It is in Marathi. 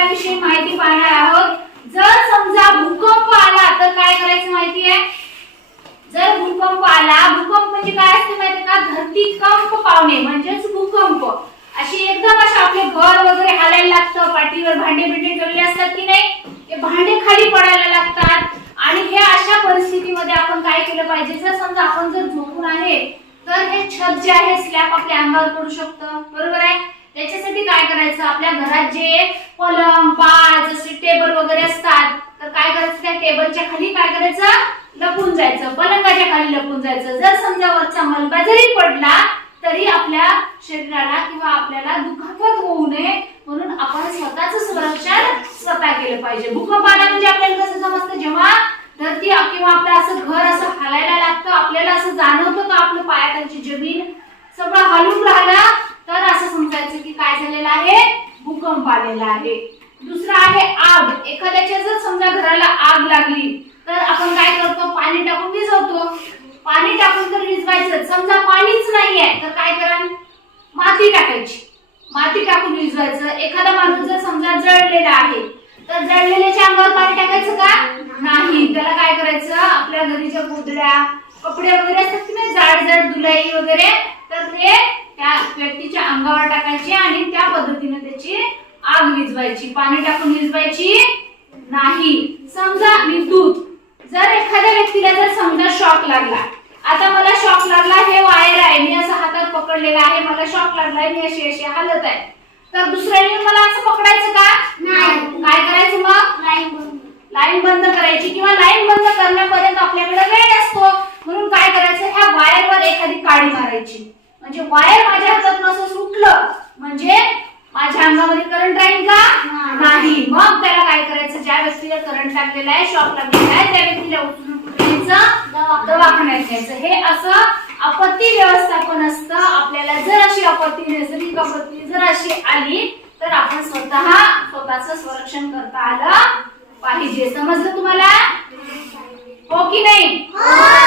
भूकंपाविषयी माहिती पाहणार आहोत. जर समजा भूकंप आला तर काय करायचं माहिती आहे जर भूकंप आला भूकंप म्हणजे काय असते माहिती का? धरती कंप पावणे म्हणजेच भूकंप. अशी एकदम असे आपले घर वगैरे हालायला लागतं पाठीवर भांडे बिंडे ठेवले असतात की नाही? ते भांडे खाली पडायला लागतात. आणि हे अशा परिस्थितीमध्ये आपण काय केलं पाहिजे? जर समजा आपण जर झोपून आहे तर हे छत जे आहे स्लॅब आपल्या अंगावर पडू शकतं. बरोबर आहे? त्याच्यासाठी काय करायचं? आपल्या घरात जे पलंग पाळ जसे टेबल वगैरे असतात तर काय करायचं? त्या टेबलच्या खाली काय करायचं? लपून जायचं. पलंगाच्या खाली लपून जायचं. जर समजा वरचा मलबा जरी पडला तरी आपल्या शरीराला किंवा आपल्याला दुखापत होऊ नये. म्हणून आपण स्वतःच संरक्षण स्वतः केलं पाहिजे. भूकंप आला म्हणजे आपल्याला कसं समजतं? जेव्हा धरती किंवा आपलं असं घर असं हालायला लागतं आपल्याला असं जाणवतं का आपलं पायाखालची जमीन? सगळं हलून राहिलं तर असं समजायचं की काय झालेलं आहे भूकंप आलेला आहे. दुसरं आहे आग. एखाद्याच्या जर समजा घराला आग लागली तर आपण काय करतो? पाणी टाकून भिजवतो. पाणी टाकून तर विझवायचं समजा पाणीच नाहीये तर काय करा माती टाकायची. माती टाकून विझवायचं एखादा माणूस जर समजा जळलेला आहे तर जळलेल्याच्या अंगावर पाणी टाकायचं का? नाही. त्याला काय करायचं? आपल्या घरीच्या गोदड्या कपडे वगैरे असतात की नाही? जाड जाड दुलाई वगैरे तर ते त्या व्यक्तीच्या अंगावर टाकायचे आणि त्या पद्धतीने आग विझवायची पाणी टाकून विझवायची नाही. समजा विद्युत जर एखाद्या व्यक्तीला जर समजा शॉक लागला. आता मला शॉक लागला हे वायर आहे. मी असं हातात पकडलेलं आहे. मला शॉक लागलाय मी अशी अशी हालत आहे. तर दुसऱ्याने मला असं पकडायचं का? नाही. काय करायचं मग? लाईन लाईन बंद करायची किंवा लाईन बंद करण्यापर्यंत आपल्याकडे वेळ असतो. म्हणून काय करायचं? ह्या वायरवर एखादी काडी मारायची. म्हणजे वायर माझ्या हातात नसं सुटलं. म्हणजे माझ्या अंगामध्ये करंट राहील का? नाही. मग त्याला काय करायचं? ज्या व्यक्तीला करंट लागलेला आहे शॉक लागलेला आहे त्या व्यक्तीला उचलून दवाखान्यात. न्यायचं हे असं आपत्ती व्यवस्थापन असतं. आपल्याला जर अशी आपत्ती नैसर्गिक आपत्ती जर अशी आली तर आपण स्वतः स्वतःचं संरक्षण करता आलं पाहिजे. समजलं तुम्हाला? हो की नाही? हो.